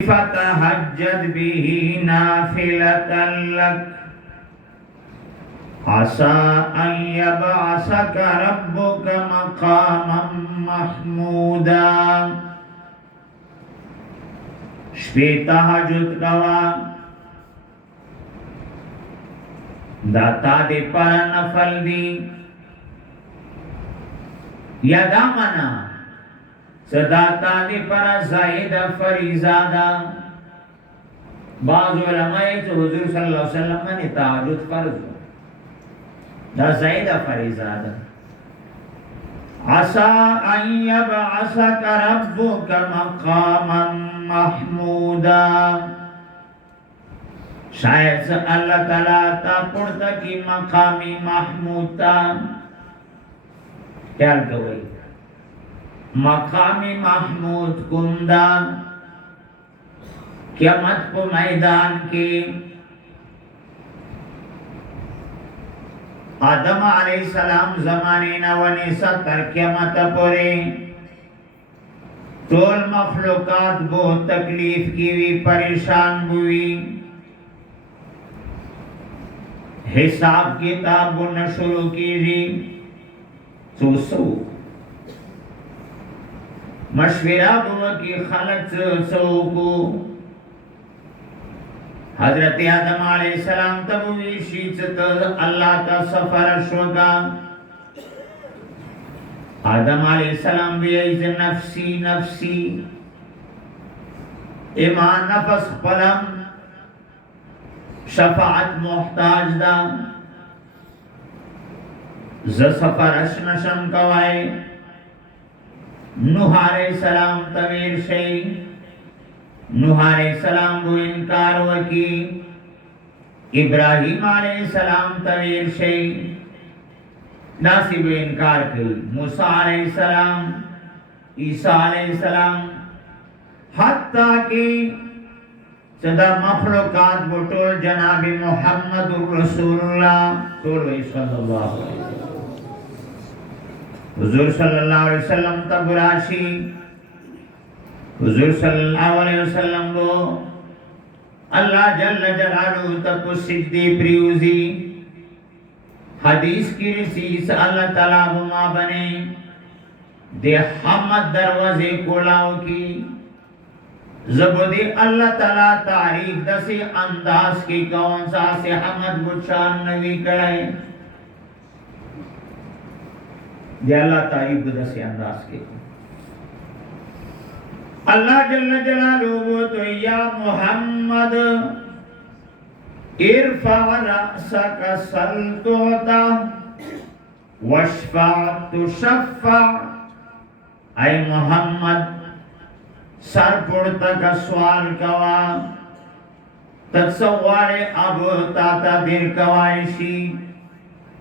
فتهجد به نافلة لك عسى أن يبعثك ربك مقاما محمودا شپې تهجد کوا دا تا دې پر نفل دی یا دا منا صدا تا دې پر زائد فریضه ده بعض علماء چې حضور صلی الله علیه وسلم باندې تهجد فرض دا زائد فریضه ده عسى أن يبعثك ربك مقاما محمودا شاید سے اللہ تعالیٰ تا پڑھتا کی مقامی محمود تا خیال کوئی مقامی محمود کندہ قیامت کو میدان کی آدم علیہ السلام زمانے نوانی ستر قیامت پورے ټول مخلوقات بہت تکلیف کی وی پریشان ہوئی حساب کتاب نہ شروع کیجی سو مشورہ بوا کی خلق سو کو حضرت آدم علیہ السلام تبوی شیچت اللہ کا سفر شوگا آدم علیہ السلام بیعیز نفسی نفسی ایمان نفس پلم شفاعت محتاج دا ز سفر اشنشم کوائے نوح علیہ السلام تویر شئی نوح علیہ السلام کو انکار وکی ابراہیم علیہ السلام تویر شئی ناصب انکار کی موسیٰ علیہ السلام عیسیٰ علیہ السلام حتیٰ کہ صدا مخلوقات بطول جناب محمد رسول اللہ صلی اللہ علیہ وسلم حضور صلی اللہ علیہ وسلم تبراشی حضور صلی اللہ علیہ وسلم کو اللہ جل جلالہ تب صدی پریوزی حدیث کی رسیس اللہ تعالیٰ بما بنے دے حمد دروازے کولاو کی زبدی اللہ تعالیٰ تعریف دسی انداز کی کون سا سے حمد بچان نوی کرائے دے اللہ تعریف دسی انداز کی اللہ جل جلالہ تو یا محمد ارفع رأسك سل تعطى واشفع تشفع اے محمد سر پڑتا کا سوال کوا تتصوارے اب تاتا دیر کوائشی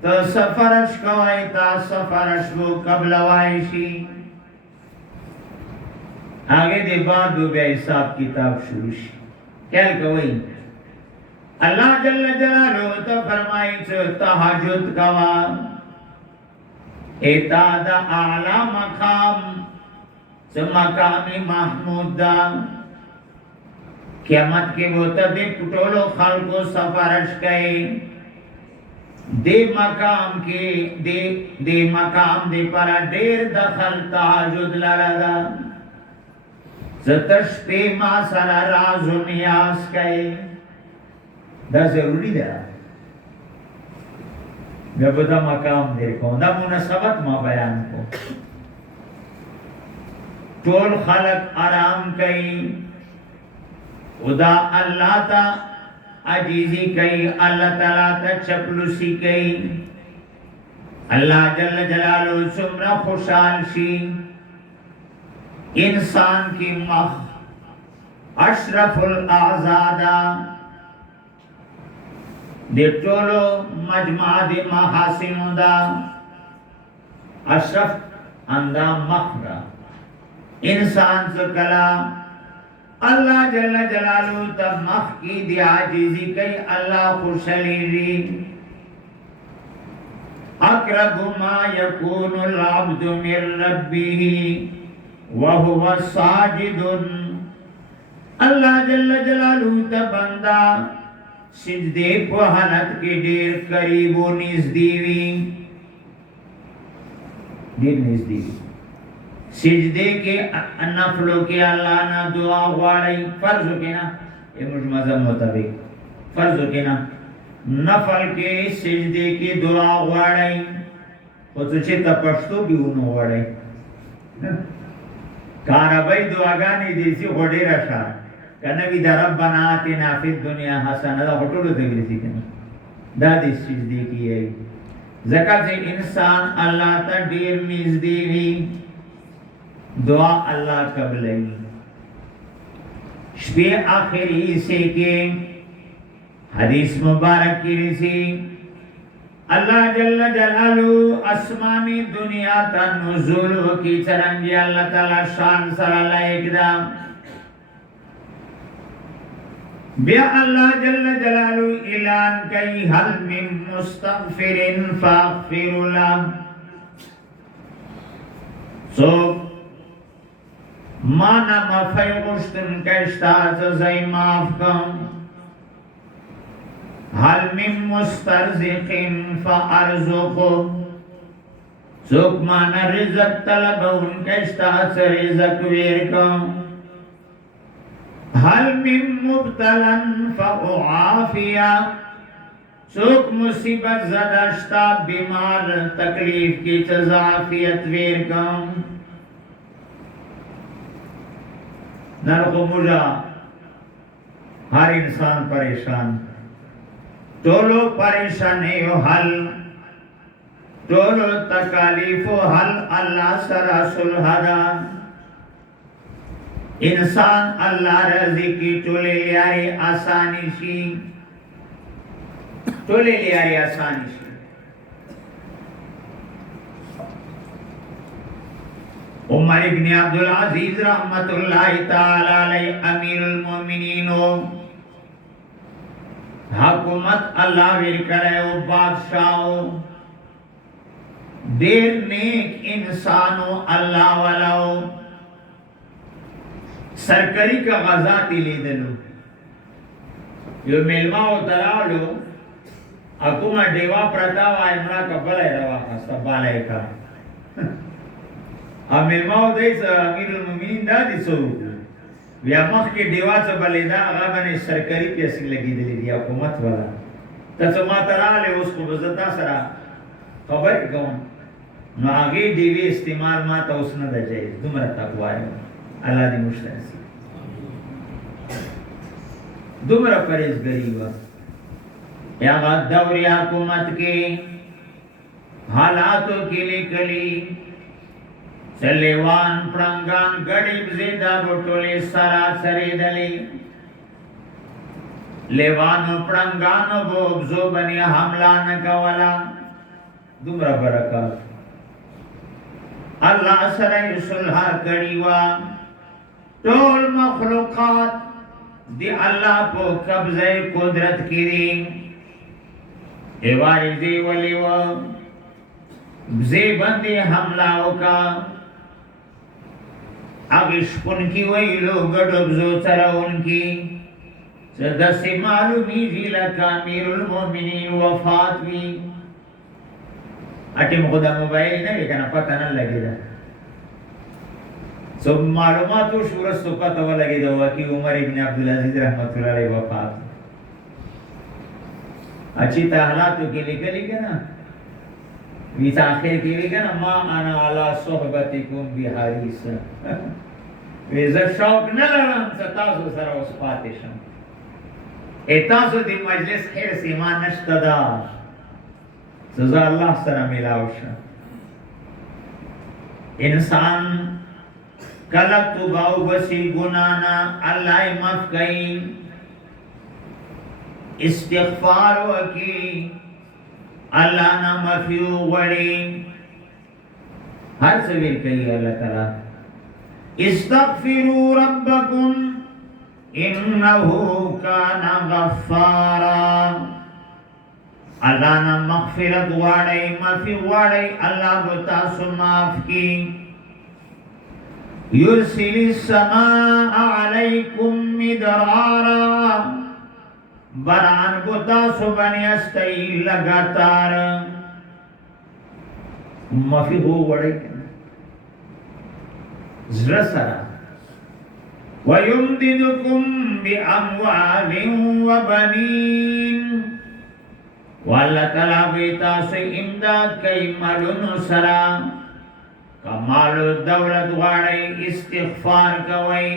تا سفرش کوئی تا سفرش وہ قبل وائشی آگے دے بعد دو بے حساب کتاب شروع شی کیا کوئی اللہ جل جلالہ تو فرمائی چھو تہجد کوا ایتا دا اعلی مقام مقامی محمود دا قیامت کے وہ تدے کٹولو خلقو سفرش کئی دے مقام دے پرا دیر دخل تہجد لردا زتش پی ما سر راز و نیاز کئی دا ضروری دا جب دا مقام دیکھو دا مناسبت ما بیان کو طول خلق آرام کئی خدا اللہ تا عجیزی کئی اللہ تعالیٰ تا چپلوسی کئی اللہ جل جلالہ سمرا خوشحال شی انسان کی مخ اشرف الاعزادہ دے ٹولو مجمع دے محاسن دا اشرف اندہ مخرہ انسان سے کلام اللہ جل جلالہ تب مخ کی دی عاجزی کئی اللہ خوشحالی اقرب ما يكون العبد من ربه وهو ساجد اللہ جل جلالہ تا بندہ سجدے کو حالت کے دیر قریب و نزدیوی دیر نزدیوی سجدے کے نفلوں کے اللہ نا دعا غواڑی فرض کے نا یہ مجمزہ مطابق فرض کے نا نفل کے سجدے کی دعا غواړی خو څه چې ته پښتو کې ونه غواړی کارابی دعاګانې دې چې خو ډېره ښه که نه وي د ربنا آتنا فی الدنیا حسنه دا خو ټولو ته ویل شي که نه دا دې سجدې کې یې ځکه چې انسان الله ته ډېر نږدې وي دعا الله قبلوي شپې آخري حصے کې حدیث مبارک کی رسی اللہ جل جلالو اسمانی دنیا تا نزول کی چرنگی اللہ تعالی شان سر لائک دا بیا اللہ جل جلالو اعلان کئی حل من مستغفر فاغفر اللہ سو مانا مفی غشتن کشتا چزائی معاف کم حل من مسترزق فارزقو سوک مانا رزق طلب ان کشتا سے رزق ویرکم حل من مبتلا فاعافیا سوک مصیبت زدشتا بیمار تکلیف کی تضافیت ویرکم نرخو مجا ہر انسان پریشان ٹولو پریشانیو حل ٹولو تکالیفو حل اللہ سرا صلح دا انسان اللہ رضی کی ٹولے لیاری آسانی شی ٹولے لیاری آسانی شی عمر ابن عبدالعزیز رحمت اللہ تعالی علیہ امیر المومنین حکومت اللہ ویر کرے و بادشاہو دیر نیک انسانو اللہ والاو سرکری کا غزاتی لی دلو یو ملماو ترالو حکومت دیوا پرتاو آئمنا کا بلای روا خستا بالای کا اب ملماو دیس امیر المومنین دا دیسو بیا مخ کې دیوا څه بلې دا هغه باندې سرکري پیسې لګېدلې دي حکومت والا ته څه ما ته راغلې اوس خو به زه تا سره خبرې کوم نو هغې ډیوې استعمال ما ته اوس نه ده جایز دومره تقوا یم الله دې موږ ته نصیب دومره پرهیزګري وه هغه دور حکومت کې حالاتو کې لیکلي لیوان پرنگان گڑیب زیدہ بٹولی سرا سری دلی لیوانو پرنگانو بوبزو بنی حملہ نکولا دمرا برکات اللہ سرائی صلح کریوا طول مخلوقات دی اللہ پو قبضہ قدرت کری ایواری دی ولیو زی بندی حملہو کا اگش پن کی ویلو گڑب زو ترہ ان کی صدس معلومی جی لکا امیر المومنین وفات بھی اٹیم خدا موبائل نہ لیکن پتہ نہ لگے دا سب معلوماتو شورستو پتہ وہ لگے دا ہوا کہ عمر ابن عبدالعزیز رحمت اللہ علیہ وفات اچھی تحلاتو کے لئے کلی کنا ویس آخر کے لئے کنا ما انا علا صحبتکم بی حریص ویز شوق نلرم ستاسو سر اس پاتشم اتاسو دی مجلس خیر سیمان نشتدا سزا اللہ سر ملاوشا انسان کلک تو باو بسی گنانا اللہ مف گئی استغفار وکی اللہ نا مفیو وڑی ہر سویر کئی اللہ تعالی استغفروا ربکم انہو کان غفارا اللہ نا مغفرت واڑی مفی واڑی اللہ بتاسو معاف کی يرسل السماء عليكم مدرارا باران کو تاسو باندې استئی لگاتار مفی ہو وڑی زړه سره ويمددكم بأموال وبنين والله تعالی به تاسو امداد کوي مالونو سره کمال دولت غواړي استغفار کوي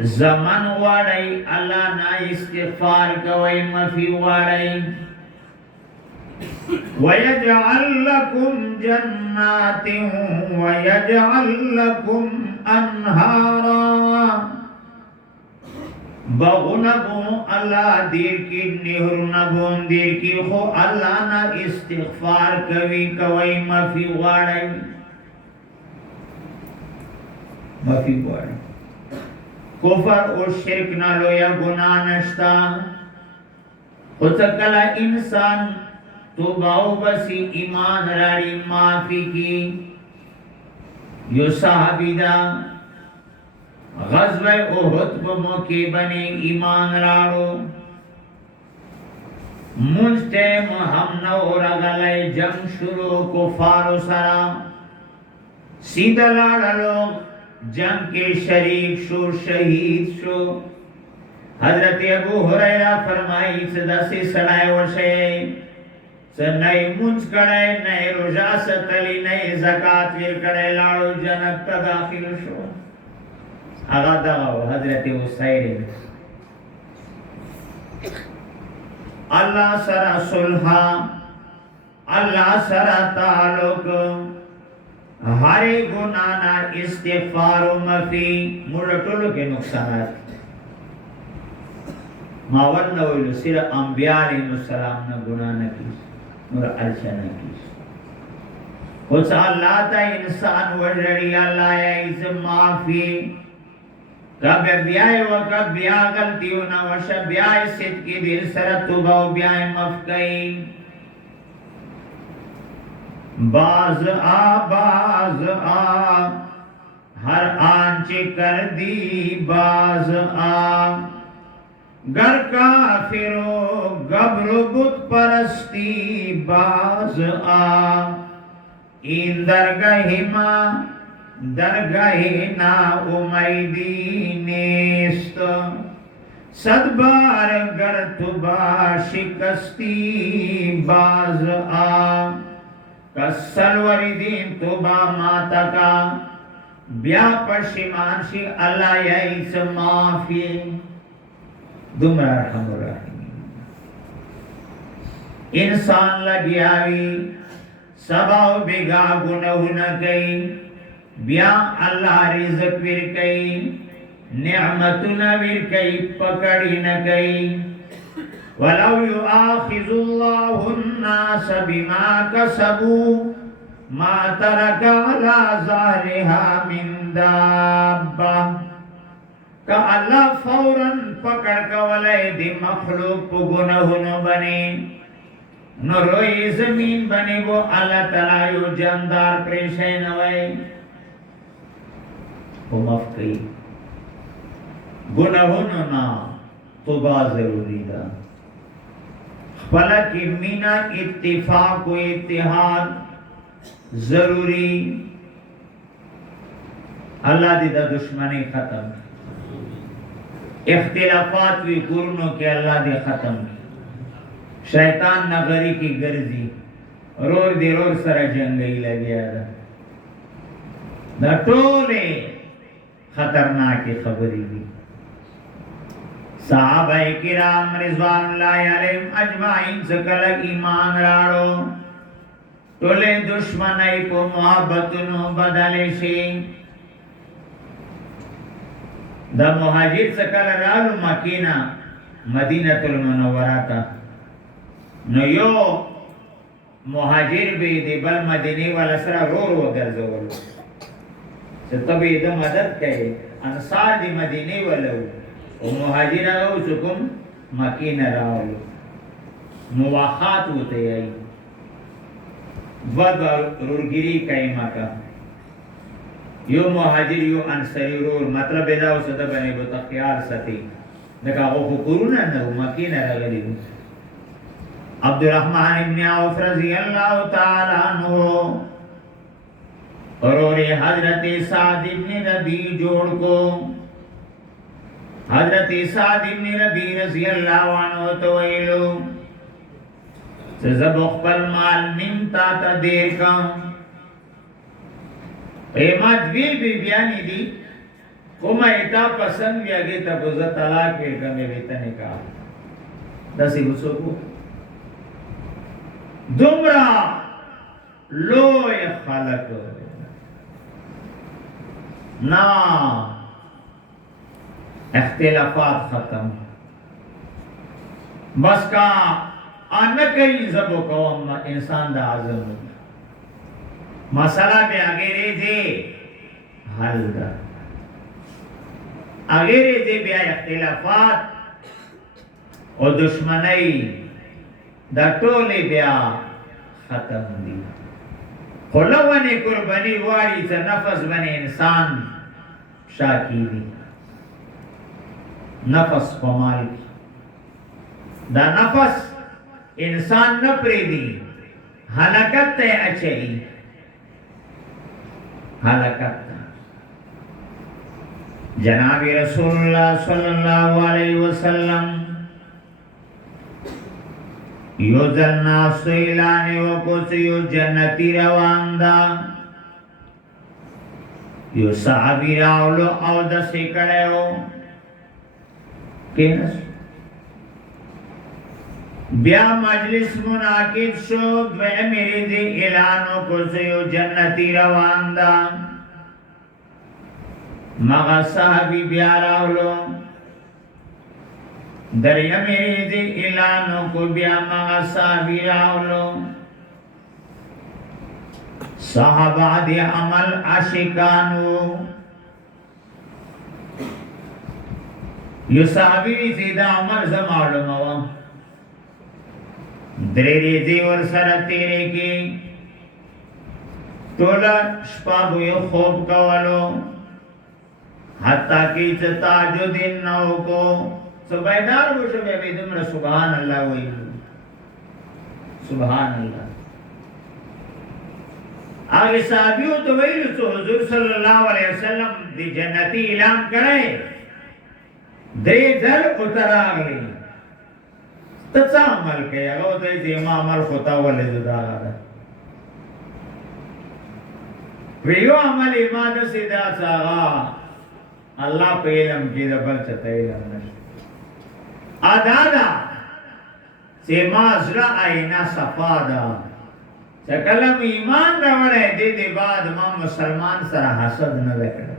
زمان غواړي الله نه استغفار کوي معافي غواړي ويجعل لكم جنات ويجعل لكم انهارا باغونبو اللہ دیر کی نہرونبو دیر کی خو اللہ نا استغفار کوي کوي معافی غواړي معافی غواړي کفر او شرک نہ لویا گناہ نشتا خو کلا انسان توباو بسی ایمان راڑی معافی کی یو صحابی دا غزوہ احد کو موقع بنے ایمان راڑو منجتے محمنو رغلے جنگ شروع کفارو سرا سیدھا لاڑلو جنگ کے شریک شو شہید شو حضرت ابو ہریرہ فرمائی صدا سے سڑائے وشے نئی منج کڑے نئی روزہ ستلی نئی زکاة ویر کڑے لاڑو جنت تا داخل شو آغا دغاو حضرت حسین اللہ سرا صلحہ اللہ سرا تعلق ہرے گنانا استغفار و مفی مرٹولو کے نقصانات ماون نویلو سر انبیاء علیہ السلام نا گناہ نکیس نور عرشہ نکیس خود اللہ تا انسان وجری اللہ یا اس معافی کب بیائے و کب بیا غلطیو نا وش بیائے صدقی دل سر توبہ و بیائے مفقی باز ہر آنچ کر دی باز گر کافرو گبر بت پرستی باز این درگاہ ما درگاہ نا امیدی نیست صد بار گر تو با شکستی باز کسلوری دین تو با ماتا کا بیا پشیمان شی اللہ یعیس معافی دمرا رحم الرحیم انسان لگیاوی سباو بگا گناہ نہ کئی بیا اللہ رزق ور کئی نعمتنا ور کئی پکڑی نہ کئی ولو يؤاخذ الله الناس بما كسبوا ما ترك على ظهرها من دابة کہ اللہ فوراً پکڑ کولے دی مخلوق کو گناہ نو بنے نو روئی زمین بنے وہ اللہ تعالیٰ یو جاندار پریشے نوے وہ مفقی گناہ نو نا توبہ ضروری دا فلکی مینا اتفاق و اتحاد ضروری اللہ دی دا دشمنی ختم اختلافات وی قرنوں کے اللہ دی ختم شیطان نغری کی گرزی رور دی رور سر جنگی لگیا دا ٹولے خطرناک خبری دی صحابہ کرام رضوان اللہ علیہم اجمعین سکل ایمان راڑو ٹولے دشمنائی کو محبتنو بدلے شی دا مہاجر سکل رالو مکینہ مدینہ المنوراتا نو یو مہاجر بھی دی بل مدینی والا سرا رو رو گرزولو ستبی دا مدد کہے انصار دی مدینی والا و مہاجر آگو سکم مکینہ راولو مواخات ہوتے آئی ود رورگیری کئی مکہ یو مهاجر یو انصاری ورور مطلب دا اوس د باندې بو تخیار ساتي دغه هغه کورونه نه مکی نه راغلي عبدالرحمن ابن عوف رضی اللہ تعالی عنہ اور حضرت سعد ابن ربی جوڑ کو حضرت سعد ابن ربی رضی اللہ عنہ تو ویلو سزب اخبر مال نمتا تا دیر کم ایمات ویل بی بیانی دی کما ایتا پسند بیا گی تا بزا طلاق ویل کم بیتا نکاح دسی بسو کو دمرا لوی خلق نا اختلافات ختم بس کا انکئی زبو قوم انسان دا عظم مسئلہ بے اگیرے دے حل دا اگیرے دے بیا اختلافات و دشمنی دا ټولې بیا ختم دي خلوانی قربانی واری تا نفس بنی انسان شاکی دی نفس پمال کی دا نفس انسان نپری دی حلقت تے اچھئی حلقت تے جناب رسول اللہ صلی اللہ علیہ وسلم یو ذلناس تو اعلانِ وقت یو جنتی روان دا یو صحابی راولو او دسی کڑے ہو کینس بیا مجلس مناقب شو دوے میری دی اعلان وقت یو جنتی روان دا مغا صحابی بیا راولو دریا میری دی اعلانوں کو بیا مغا صحابی راولو صحابہ دی عمل عاشقانو یو صحابی دی دا عمل زمالو موا دریری دی ورسر تیرے کی تولا شپاگو یو خوب کولو حتی کی تاجو دن نو کو سبیدار بوشو بے بیدم رہ سبحان اللہ ویلو سبحان اللہ آگے صحابیوں تو ویلو تو حضور صلی اللہ علیہ وسلم دی جنتی اعلان کرے دے در اتر آگلی تچا عمل کیا گو تو ما عمل خطا والد دا آگا ویو عمل اماد سیدہ ساغا اللہ پہ علم کی دبل چتا علم نشد آدادا سیما ازرا آئینا صفا دا چکلم ایمان روڑے دے دے بعد ما مسلمان سر حسد نہ لکڑے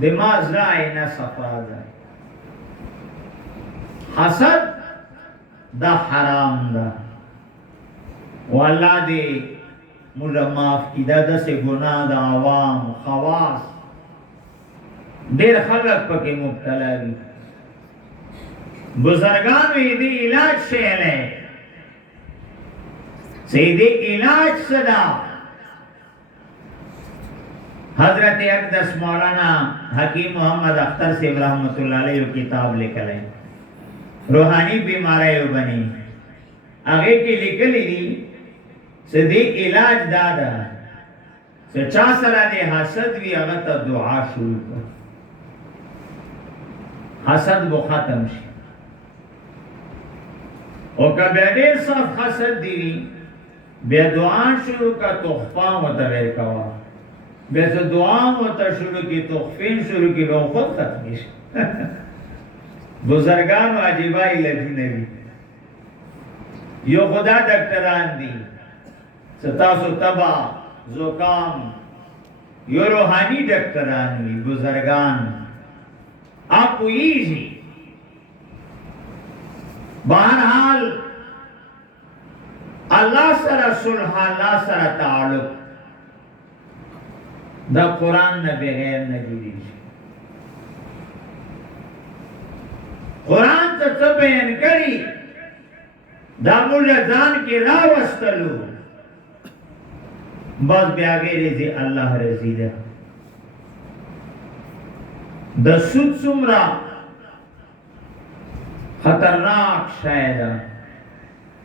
دے ما ازرا آئینا صفا دا حسد دا حرام دا واللہ دے مجھا معاف کی دا سے گناہ دا عوام خواص دیر خلق پکی مبتلا بھی بزرگان میں دی علاج شیل ہے سیدی علاج صدا حضرت اقدس مولانا حکیم محمد اختر سے رحمت اللہ علیہ کتاب لے کر لیں روحانی بیماریوں بنی آگے کی لکلی دی سیدی علاج دادا سچا سرا دے حسد بھی اغتا دعا شروع کر حسد بو ختم شي او کبه دې صف حسد دی بیا دعا شروع کا تحفہ متویر کوا بیا سے دعا مت شروع کی تحفین شروع کی لو خود ختم شي بزرگان واجبای لګی نبی یو خدا ډاکټران دي ستاسو تبا زکام یو روحانی ډاکټران دي بزرگان آپ کو ایزی بہرحال اللہ سر صلح اللہ سر تعلق دا قرآن نہ بغیر نہ جوڑی قرآن تا تبین کری دا مجھا دان کی راوستلو بس بیا غیر دی الله رضی ده د سود څومره خطرناک شی ده